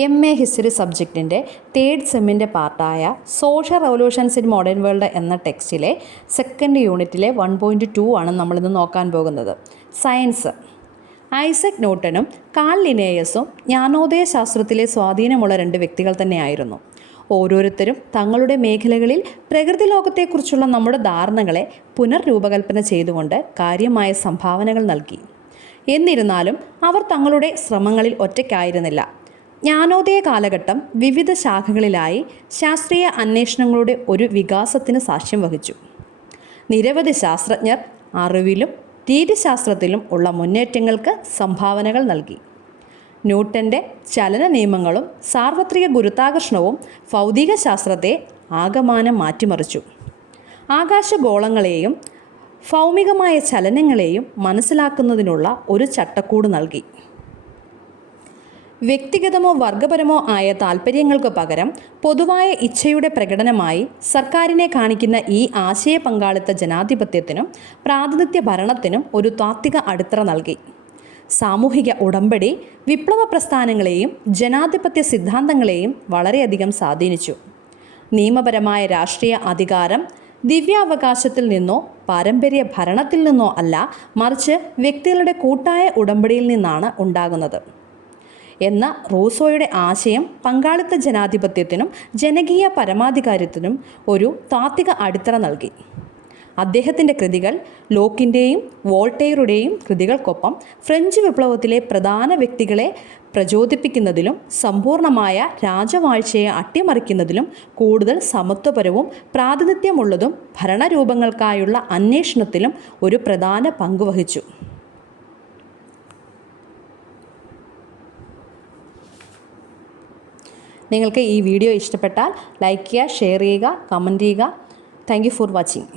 MA history സബ്ജക്റ്റിൻ്റെ third സെമ്മിൻ്റെ പാർട്ടായ social revolutions in modern world എന്ന ടെക്സ്റ്റിലെ സെക്കൻഡ് യൂണിറ്റിലെ 1.2 ആണ് നമ്മളിന്ന് നോക്കാൻ പോകുന്നത്. സയൻസ്. ഐസക് ന്യൂട്ടനും കാൾ ലിനേയസും ജ്ഞാനോദയ ശാസ്ത്രത്തിലെ സ്വാധീനമുള്ള രണ്ട് വ്യക്തികൾ തന്നെയായിരുന്നു. ഓരോരുത്തരും തങ്ങളുടെ മേഖലകളിൽ പ്രകൃതി ലോകത്തെക്കുറിച്ചുള്ള നമ്മുടെ ധാരണകളെ പുനർരൂപകൽപ്പന ചെയ്തുകൊണ്ട് കാര്യമായ സംഭാവനകൾ നൽകി. എന്നിരുന്നാലും അവർ തങ്ങളുടെ ശ്രമങ്ങളിൽ ഒറ്റയ്ക്കായിരുന്നില്ല. ജ്ഞാനോദയ കാലഘട്ടം വിവിധ ശാഖകളിലായി ശാസ്ത്രീയ അന്വേഷണങ്ങളുടെ ഒരു വികാസത്തിന് സാക്ഷ്യം വഹിച്ചു. നിരവധി ശാസ്ത്രജ്ഞർ അറിവിലും രീതിശാസ്ത്രത്തിലും ഉള്ള മുന്നേറ്റങ്ങൾക്ക് സംഭാവനകൾ നൽകി. ന്യൂട്ടൻ്റെ ചലന നിയമങ്ങളും സാർവത്രിക ഗുരുത്വാകർഷണവും ഭൗതിക ശാസ്ത്രത്തെ ആകമാനം മാറ്റിമറിച്ചു. ആകാശഗോളങ്ങളെയും ഭൗമികമായ ചലനങ്ങളെയും മനസ്സിലാക്കുന്നതിനുള്ള ഒരു ചട്ടക്കൂട് നൽകി. വ്യക്തിഗതമോ വർഗപരമോ ആയ താൽപ്പര്യങ്ങൾക്ക് പകരം പൊതുവായ ഇച്ഛയുടെ പ്രകടനമായി സർക്കാരിനെ കാണിക്കുന്ന ഈ ആശയ പങ്കാളിത്ത ജനാധിപത്യത്തിനും പ്രാതിനിധ്യ ഭരണത്തിനും ഒരു താത്വിക അടിത്തറ നൽകി. സാമൂഹിക ഉടമ്പടി വിപ്ലവ പ്രസ്ഥാനങ്ങളെയും ജനാധിപത്യ സിദ്ധാന്തങ്ങളെയും വളരെയധികം സ്വാധീനിച്ചു. നിയമപരമായ രാഷ്ട്രീയ അധികാരം ദിവ്യാവകാശത്തിൽ നിന്നോ പാരമ്പര്യ ഭരണത്തിൽ നിന്നോ അല്ല, മറിച്ച് വ്യക്തികളുടെ കൂട്ടായ ഉടമ്പടിയിൽ നിന്നാണ് ഉണ്ടാകുന്നത് എന്ന റൂസോയുടെ ആശയം പങ്കാളിത്ത ജനാധിപത്യത്തിനും ജനകീയ പരമാധികാരത്തിനും ഒരു താത്വിക അടിത്തറ നൽകി. അദ്ദേഹത്തിൻ്റെ കൃതികൾ ലോക്കിൻ്റെയും വോൾട്ടെയറുടെയും കൃതികൾക്കൊപ്പം ഫ്രഞ്ച് വിപ്ലവത്തിലെ പ്രധാന വ്യക്തികളെ പ്രചോദിപ്പിക്കുന്നതിലും സമ്പൂർണമായ രാജവാഴ്ചയെ അട്ടിമറിക്കുന്നതിലും കൂടുതൽ സമത്വപരവും പ്രാതിനിധ്യമുള്ളതും ഭരണരൂപങ്ങൾക്കായുള്ള അന്വേഷണത്തിലും ഒരു പ്രധാന പങ്കുവഹിച്ചു. നിങ്ങൾക്ക് ഈ വീഡിയോ ഇഷ്ടപ്പെട്ടാൽ ലൈക്ക് ചെയ്യുക, ഷെയർ ചെയ്യുക, കമൻറ്റ് ചെയ്യുക. Thank you for watching.